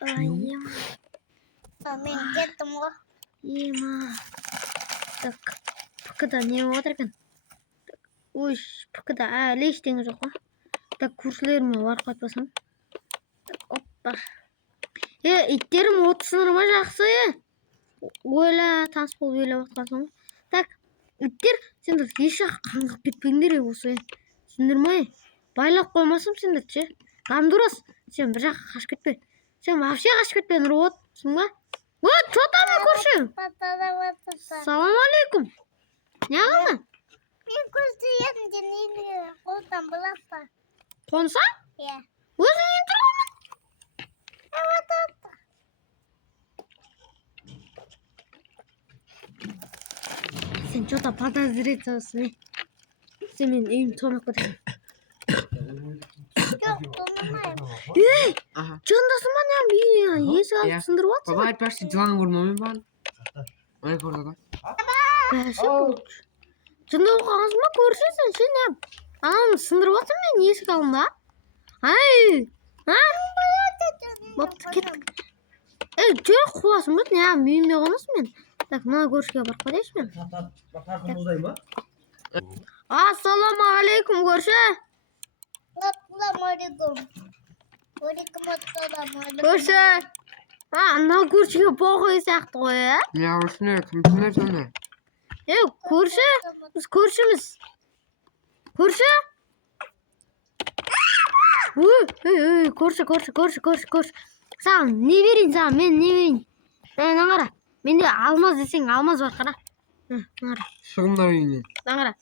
Ема. Men ketdim ғой. Ема. Так. ПК-да не болып отыр екен? Ой, ПК-да әлі ештеңе жоқ қой. Так, көршілеріме барып қайтпасам. Оппа. Иттерім отсыныр ма жақсы? Ойла, таныс болып ойлап отқансың ғой. Так, иттер, сендер еш жаққа қаңғып кетпеңдер осы. Сендер ме? Байлап қоймасам сендер ше. Гандурас, сен бір жаққа қашып кетпе. Сен вообще қашып кетпе, Нұрболатсың ба? Вот, что там көрші? Салам алейкум. Не қылды? Мен көрші едім, сен неге қолдан бұлап па? Қонсаң? Иә. Өзің ен тұрғанмын. Sen что-то подозрительный. Sen benim evimi tornak koyayım. Жоқ, болмаймын. Ей! Жандасың ба не? Есік алып сындырып Baba жатсың ба? айтпақшы жылан көрмеумен бар. Ой көрді ғой. Бәсі бұл. Жындап қалғансың ба? Көрсесің ше не? Ананы сындырып жатсың мен есік алдында. Ай! А? Бопты кеттік. Ей, жүр қуасың ба? Не? Мүйімде қонасың мен. Так, мына көршіге барып қойдайшы мен. Ассалаумағалейкум көрші. Ассалаумағалейкум. Көрші. Ана көршіге боқой сияқты ғой, ә? Ne yapıyorsun? Kimsin sen? Көрші. Біз көршіміз. Көрші. Көрші. Саған не берейін саған? Мен не берейін? Мына қара. Менде алмаз десең алмаз бар қара. Қара. Шығындар үйіне. Қара.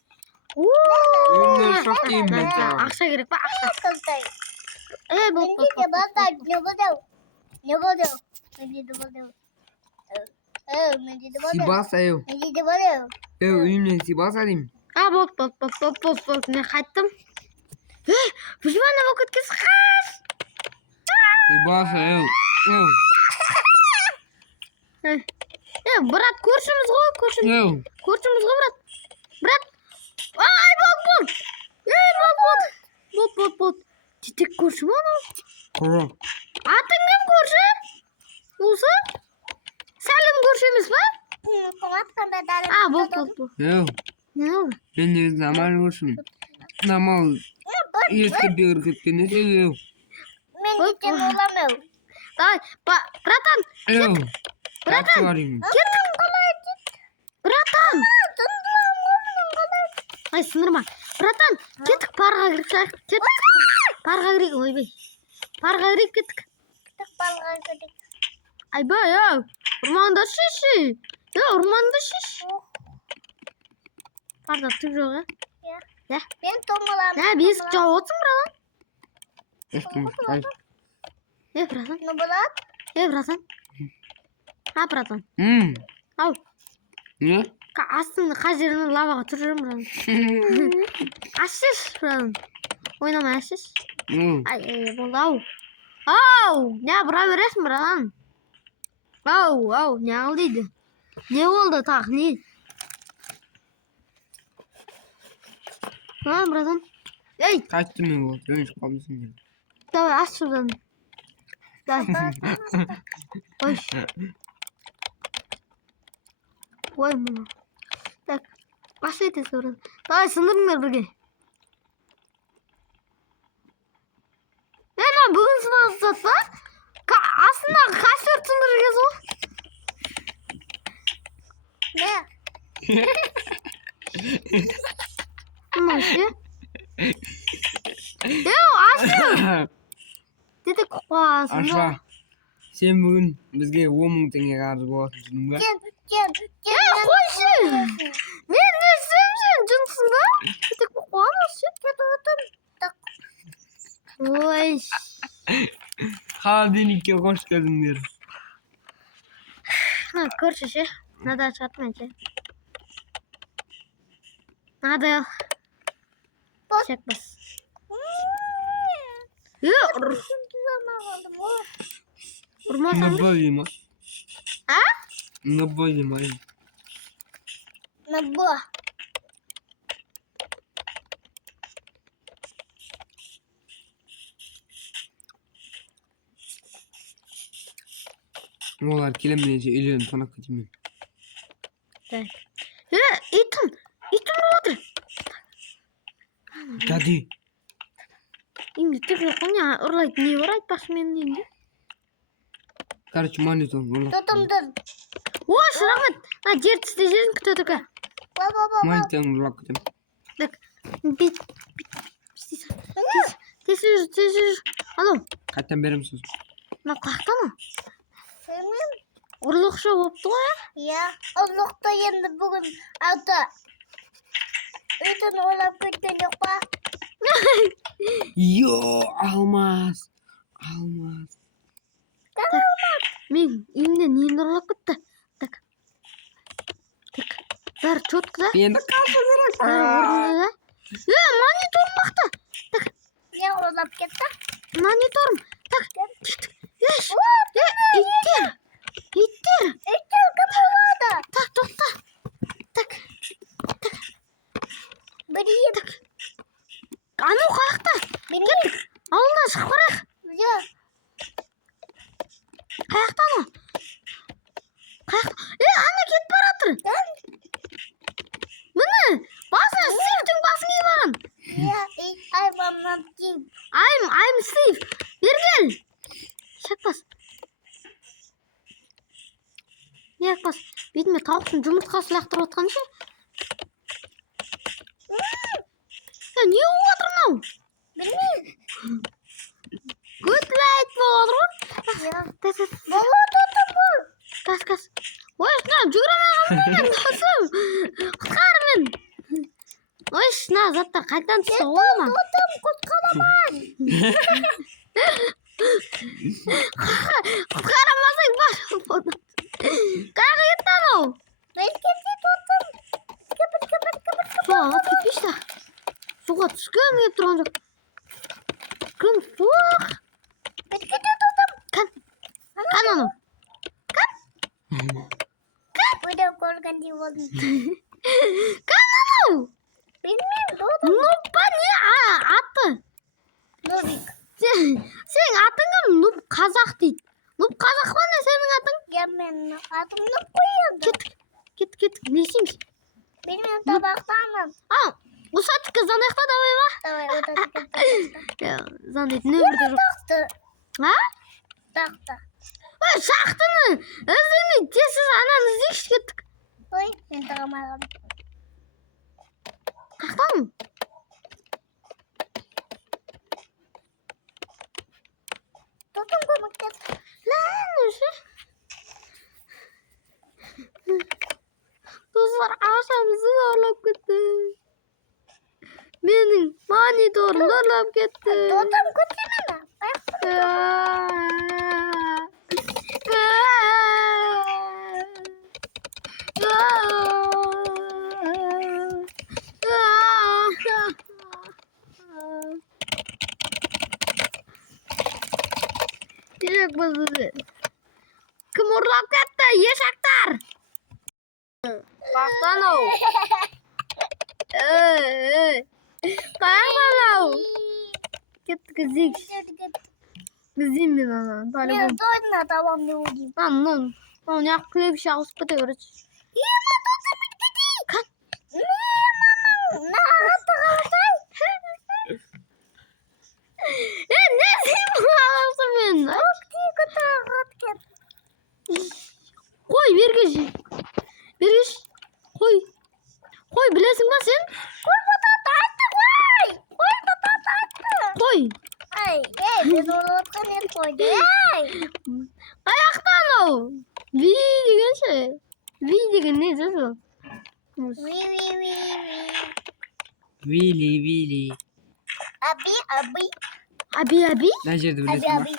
Үйіне шақ деймін мен саған. Ақша керек па? Ақша. Бұл. Не болды? Мен Сибас әйу. Үйіне Сибас әдеймін. Болды. Мен қайттым. Бұжбаны бұл көткіз қаш. Сибас әйу. Брат, көршіміз ғой, Көршіміз ғой, брат. Ай, болды. Тетек көрші ма анау? Құры. Атың кім көрші? Осы? Сәлім көрші емес па? Болды. Не oldu? Ben de zaman olsun. Namal. Ескі бегір кеткенде де Мен кеткен оламау. Давай, братан. Братан. Арayayım. Братан. Ай, сындырма. Братан, кеттік парға кіріп. Парға кірейік, ойбай. Парға кірейік кеттік. Айбай, ұрманда шеші. Ұрманда шеші. Парда түк жоқ, Мен томаламын. Бесік жауып отырсың, братан. Ешкім. Ай. Братан. Не болады? Братан. Братан. Ау. Не? Астында қай жеріне лаваға тұрып жүрмін, братан. Ашшыш, братан. Ойнамай ашшыш. Ай, болды, ау. Не бұра бересің, братан. Ау, не қыл дейді. Не болды тағы, не? Братан. Ей! Kaçtı mı bu? Dönüş kalmışsın diye. Давай, аш şuradan. Ой. Ой, мына. Так, аш етесіз братан. Давай, сындырыңдар бірге. Бүгін сынасыз ба? Астында қашыр сындыр кез ғой? Ne? Ше? Ашы! Деді қуасың. Aşağı. Sen bugün bizge 10 мың теңге қарыз боласың ба? Қойшы! Мен не істеймін сен жынсың ба? Деді қуамыз ой. Холодильникке қош келдіңдер. Көрші ше. Надо шығартмен ше. Надо. Çek bas. Vurma Ne sen. boyayım ha? Ha? Ne boyayım ha? Ne bu? Олар келемне үйлөнүп тонап кетимен. Так. Итим отыр. Дади. Имди тик коня урлайт не урайт бас мен инде. Короче, монитор. Тотымдын. Ош, рахмат. Жер тістесең күтөдүкө. Ба. Монитор улап кетем. Так. Бит. Тез. Алло. Кайдан берем сөз? Мына каяктан? Сенин? Урлукчу болупту го я. Я. Орлукта енді бүгін алты. Үйден ойлап кеткен жоқ па? Йо, алмаз. Мен үйүмдөн эмне урлап кетти? Так. Баары чөткү да. Енді қалшы керек. Ордунда да. Мониторум бакта. Так. Я ойлап кетті. Мониторум. Так. Еш. Иттер. Иттер кім болады? Так, токта. Так. Білейін. Ану каякта? Білейін. Алдынан чыгып барайык. Я. Каяктан о? Каякта? Ана кетип баратыр. Мына басына Стивдин басын кийип алган. Я. Айвамнан ким. I'm Steve. Бергел. Шакпас. Якпас. Бетиме тауктун жумурткасы лактырып атканчы. Не болуп атыр мынау? Білмеймін. Көтләйт болуп атыр го. Я. Болады бұл. Кас. Ой, жүгіремей қалдым досым. Құтқар мен. Ой, заттар қайдан түсті олма. Тотым құтқараман. Құтқарамасаң бар. Қайғы кетті анау. Мен кетті тотым. Кіпір. Суға кетпеш та. Суға түскім кеп тұрған жоқ. Кім суық. Мен кетті тотым. Қан анау. Үйден көргендей болдым. Қан анау. Білмеймін тотым. Нуппа не аты? Новик. Сен атың кім? Нуп қазақ дейді. Нуп қазақ па не сенің атың? Я мен атымды қояды. Кет. Не істейміз? Білмеймін табақтамын. Усатика занаяқта давай ба? Давай одан кетті. Занайды нөмірді жоқ. Тақты. Ой, шақтыны іздемей тезсіз ананы іздейікші кеттік. Ой, мен тағамағым. Қақтан? Тотым көмектес. Лән өші. Достар, ақшамызды ұрлап кетті. Менің мониторымды ұрлап кетті. Тотым көтемені. Кім ұрлап кетті, ешақтар? Қақтан ау? Қаяқтан ау? Кеттік іздейікші. Іздейм мен ана. Мен тойына табамды өдейм. Мынау неғып күлегіші ауысып кете көреді. Ема тотым біткеді. Қан? На аты қалтай. Не сен мұнағасы мен? Оқтигі тағат кет. Қой, бергеш. Қой, білесің ба сен? Қой бұтат айтты, қой. Қой бұтат айтты. Қой. Мен ұрлатқан ет қойды. Қаяқтан ау? Ви дегенше. Ви деген не сөзі? Вили. Аби. Аби? Мына жерді білесің ба?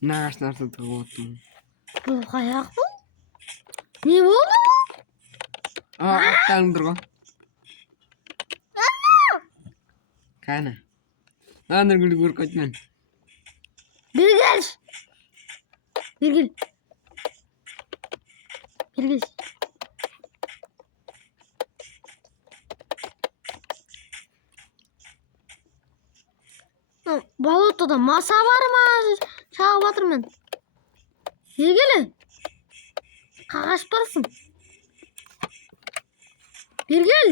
Мына ағаштың артына тығып оттым. Бұл қаяқ бұл? Не болды? Аттанып тұр ғой. Қана. Мынаны гүлді көріп қайт мен. Бергеш. Болотода маса бар ма? Шағып жатырмын. Бергелі. Қағаш барсың. Бергел.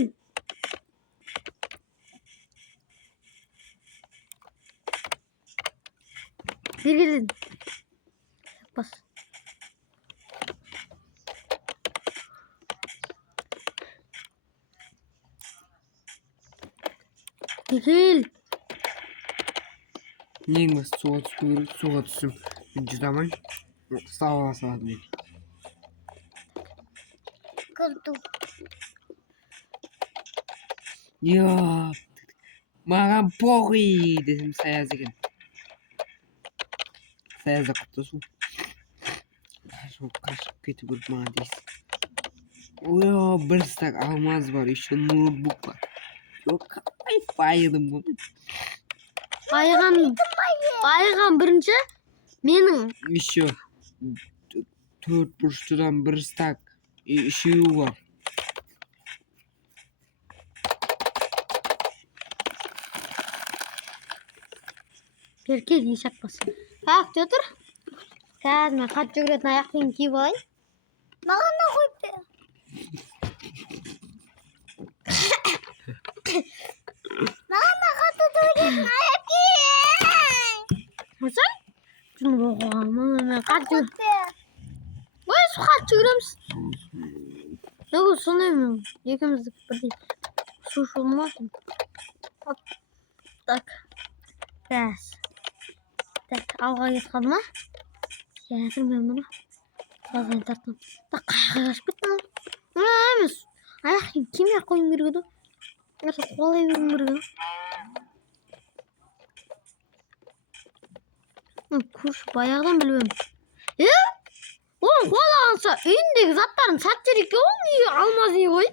Бергелден. Бас. Бергел. Ең басты суға түсу керек. Суға түсім. Мен жүдамай. Сауға салады мен. Кірді. Маған похуй десем Саяз екен. Саязда құттысу. Қашып кету керек маған дейсіз. Бір стак алмаз бар, еще ноутбук бар. Қай файлым ғой. Байыған бірінші менің Еще 4 бұрыштыдан бір стак үшеуі бар. Берке ешак бас. Аяқ отыр. Қазір мен қатты жүгіретін аяқпен киіп алайын. Маған да қойып бер. Маған да қатты жүгіретін аяқ киіп. Мысал? Жүн оғамын. Мен қатты жүгір. Қойып бер. Ой, су қатты жүгіреміз. Yok sunamıyorum. Yakımızdık birden. Su olmasın. Hop. Tak. Gaz. Tak. Alğa git kalma. Getir ben bunu. Bazan tartım. Tak. Kaç bitti lan. Neymiş? Ayak kim ya koyun bir gün? Nasıl kolay bir gün? Kuş bayağıdan biliyorum. Oğlum kolansa ündeki zatların satçılık olmuyor. Almaz iyi koy.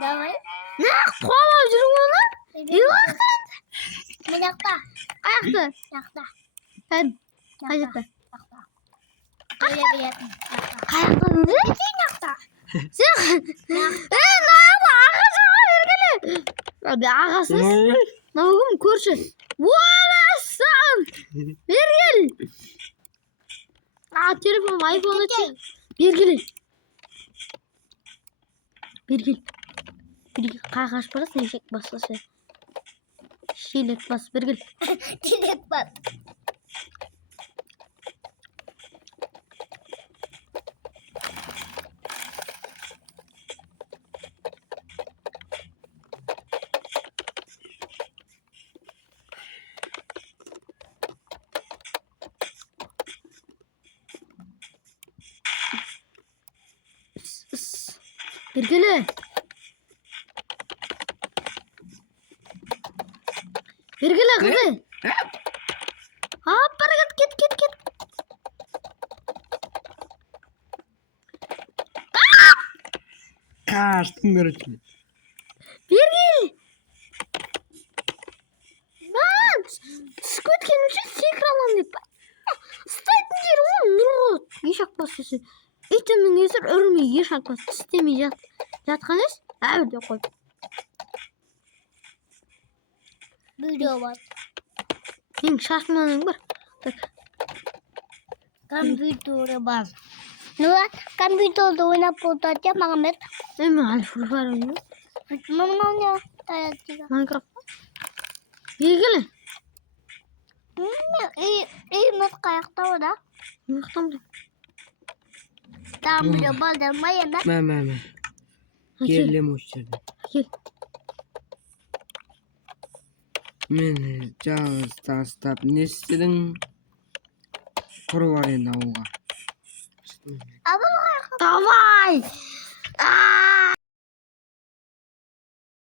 Давай. Ne kola жүрің onu? Yılaktan. Мынақта. Ayakta. Мынақта. Ben. Ayakta. Мынақта. Böyle беретін. Ayakta ne? Мынақта. Sen. Ne yapma? Ağasına vergeli. Hadi ağasız. Ne oğlum көрші. Olasın. Vergel. Telefon, iPhone açayım. Birgil. Birgil. Қағаш барасың, ешек басасы. Шелек бас, біргіл. Dilek bak. Birgili. Birgili kızı. Hop, git. Kaçtın görüntülü. Birgil. Lan. Squid Game için sekralan deyip. Staytın jeri oğlum. Nurgot. Ешак басысы. Итімнің есір үрмей ешак бас. Істемей жатқан еш. Әуде қой. Video var. Ең шашманың бар. Так. Компьютеры бар. Нура, компьютерді ойнап отырды, маған бер. Мен әлі фурфар ойнаймын. Мынау не? Майнкрафт. Белгілі. Үйіміз қаяқта ода. Мықтамды. Там біреу балдар ма енді? Мә. Келем осы жерде. Кел. Мені жалғыз тастап не істедің? Құры бар енді ауылға. Абыл қаяқта. Давай.